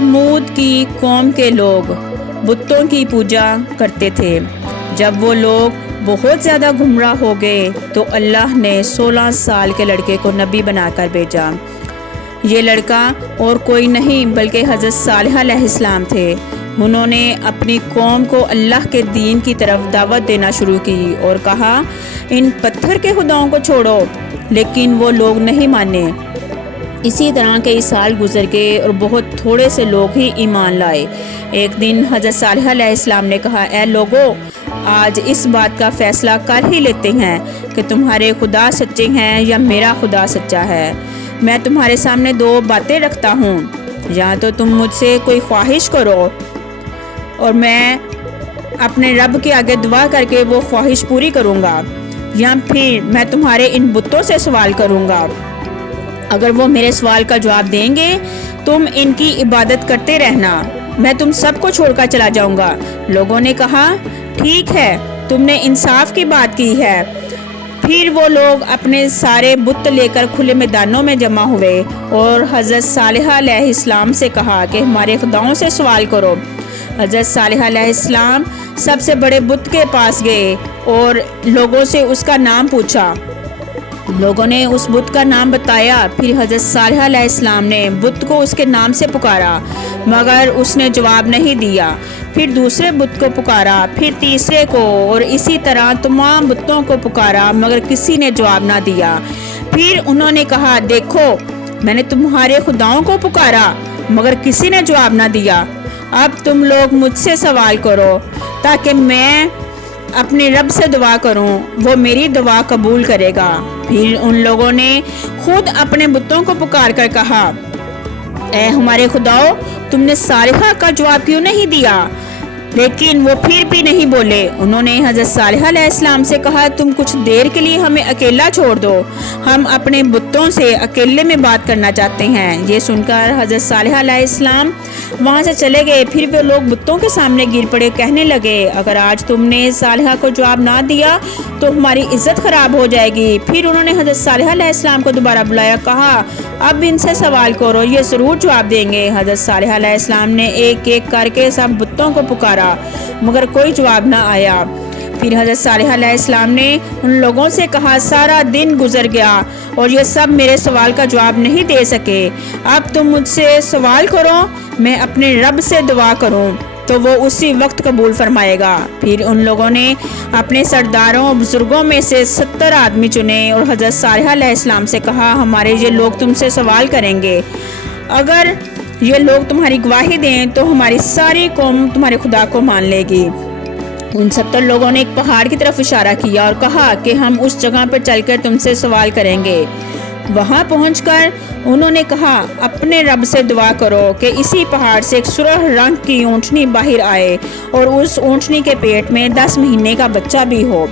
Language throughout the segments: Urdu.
سمود کی قوم کے لوگ بتوں کی پوجا کرتے تھے۔ جب وہ لوگ بہت زیادہ گمراہ ہو گئے تو اللہ نے 16 سال کے لڑکے کو نبی بنا کر بھیجا۔ یہ لڑکا اور کوئی نہیں بلکہ حضرت صالح علیہ السلام تھے۔ انہوں نے اپنی قوم کو اللہ کے دین کی طرف دعوت دینا شروع کی اور کہا ان پتھر کے خداؤں کو چھوڑو، لیکن وہ لوگ نہیں مانے۔ اسی طرح کئی سال گزر گئے اور بہت تھوڑے سے لوگ ہی ایمان لائے۔ ایک دن حضرت صالح علیہ السلام نے کہا اے لوگو، آج اس بات کا فیصلہ کر ہی لیتے ہیں کہ تمہارے خدا سچے ہیں یا میرا خدا سچا ہے۔ میں تمہارے سامنے 2 باتیں رکھتا ہوں، یا تو تم مجھ سے کوئی خواہش کرو اور میں اپنے رب کے آگے دعا کر کے وہ خواہش پوری کروں گا، یا پھر میں تمہارے ان بتوں سے سوال کروں گا۔ اگر وہ میرے سوال کا جواب دیں گے تم ان کی عبادت کرتے رہنا، میں تم سب کو چھوڑ کر چلا جاؤں گا۔ لوگوں نے کہا ٹھیک ہے، تم نے انصاف کی بات کی ہے۔ پھر وہ لوگ اپنے سارے بت لے کر کھلے میدانوں میں جمع ہوئے اور حضرت صالح علیہ السلام سے کہا کہ ہمارے خداؤں سے سوال کرو۔ حضرت صالح علیہ السلام سب سے بڑے بت کے پاس گئے اور لوگوں سے اس کا نام پوچھا۔ لوگوں نے اس بت کا نام بتایا۔ پھر حضرت صالح علیہ السلام نے بت کو اس کے نام سے پکارا مگر اس نے جواب نہیں دیا۔ پھر دوسرے بت کو پکارا، پھر تیسرے کو، اور اسی طرح تمام بتوں کو پکارا مگر کسی نے جواب نہ دیا۔ پھر انہوں نے کہا دیکھو، میں نے تمہارے خداؤں کو پکارا مگر کسی نے جواب نہ دیا۔ اب تم لوگ مجھ سے سوال کرو تاکہ میں اپنے رب سے دعا کروں، وہ میری دعا قبول کرے گا۔ پھر ان لوگوں نے خود اپنے بتوں کو پکار کر کہا اے ہمارے خداؤ، تم نے صالحہ کا جواب کیوں نہیں دیا؟ لیکن وہ پھر بھی نہیں بولے۔ انہوں نے حضرت صالح علیہ السلام سے کہا تم کچھ دیر کے لیے ہمیں اکیلا چھوڑ دو، ہم اپنے بتوں سے اکیلے میں بات کرنا چاہتے ہیں۔ یہ سن کر حضرت صالح علیہ السلام وہاں سے چلے گئے۔ پھر وہ لوگ بتوں کے سامنے گر پڑے، کہنے لگے اگر آج تم نے صالحہ کو جواب نہ دیا تو ہماری عزت خراب ہو جائے گی۔ پھر انہوں نے حضرت صالح علیہ السلام کو دوبارہ بلایا، کہا اب ان سے سوال کرو، یہ ضرور جواب دیں گے۔ حضرت صالح علیہ السلام نے ایک ایک کر کے سب بتوں کو پکارا مگر کوئی جواب نہ آیا۔ پھر حضرت صالح علیہ السلام نے ان لوگوں سے کہا سارا دن گزر گیا اور یہ سب میرے سوال کا جواب نہیں دے سکے، اب تم مجھ سے سوال کرو، میں اپنے رب سے دعا کروں تو وہ اسی وقت قبول فرمائے گا۔ پھر ان لوگوں نے اپنے سرداروں اور بزرگوں میں سے 70 آدمی چنے اور حضرت صالح علیہ السلام سے کہا ہمارے یہ لوگ تم سے سوال کریں گے، اگر یہ لوگ تمہاری گواہی دیں تو ہماری ساری قوم تمہارے خدا کو مان لے گی۔ ان 70 لوگوں نے ایک پہاڑ کی طرف اشارہ کیا اور کہا کہ ہم اس جگہ پر چل کر تم سے سوال کریں گے۔ وہاں پہنچ کر انہوں نے کہا اپنے رب سے دعا کرو کہ اسی پہاڑ سے ایک سرخ رنگ کی اونٹنی باہر آئے اور اس اونٹنی کے پیٹ میں 10 مہینے کا بچہ بھی ہو۔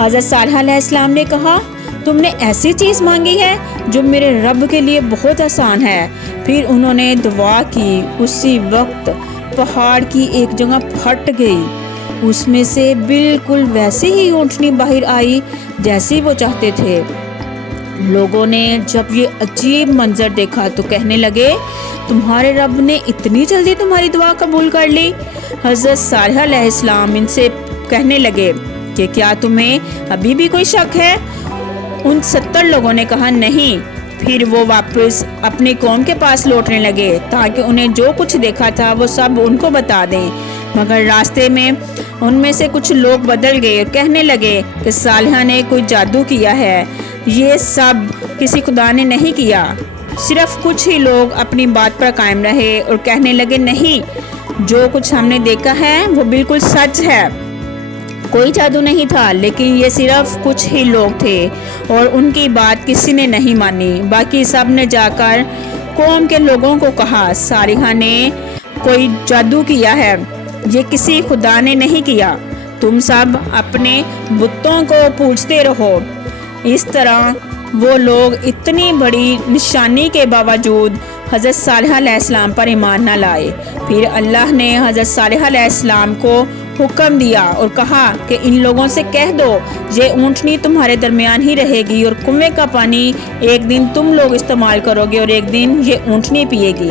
حضرت صالح علیہ السلام نے کہا تم نے ایسی چیز مانگی ہے جو میرے رب کے لیے بہت آسان ہے۔ پھر انہوں نے دعا کی، اسی وقت پہاڑ کی ایک جگہ پھٹ گئی، اس میں سے بالکل ویسے ہی اونٹنی باہر آئی جیسی وہ چاہتے تھے۔ لوگوں نے جب یہ عجیب منظر دیکھا تو کہنے لگے تمہارے رب نے اتنی جلدی تمہاری دعا قبول کر لی۔ حضرت صالح علیہ السلام ان سے کہنے لگے کہ کیا تمہیں ابھی بھی کوئی شک ہے؟ ان 70 لوگوں نے کہا نہیں۔ پھر وہ واپس اپنی قوم کے پاس لوٹنے لگے تاکہ انہیں جو کچھ دیکھا تھا وہ سب ان کو بتا دیں، مگر راستے میں ان میں سے کچھ لوگ بدل گئے اور کہنے لگے کہ صالحہ نے کوئی جادو کیا ہے، یہ سب کسی خدا نے نہیں کیا۔ صرف کچھ ہی لوگ اپنی بات پر قائم رہے اور کہنے لگے نہیں، جو کچھ ہم نے دیکھا ہے وہ بالکل سچ ہے، کوئی جادو نہیں تھا، لیکن یہ صرف کچھ ہی لوگ تھے اور ان کی بات کسی نے نہیں مانی۔ باقی سب نے جا کر قوم کے لوگوں کو کہا صالحہ نے کوئی جادو کیا ہے، یہ کسی خدا نے نہیں کیا، تم سب اپنے بتوں کو پوجتے رہو۔ اس طرح وہ لوگ اتنی بڑی نشانی کے باوجود حضرت صالح علیہ السلام پر ایمان نہ لائے۔ پھر اللہ نے حضرت صالح علیہ السلام کو حکم دیا اور کہا کہ ان لوگوں سے کہہ دو یہ اونٹنی تمہارے درمیان ہی رہے گی اور کنویں کا پانی ایک دن تم لوگ استعمال کرو گے اور ایک دن یہ اونٹنی پیے گی۔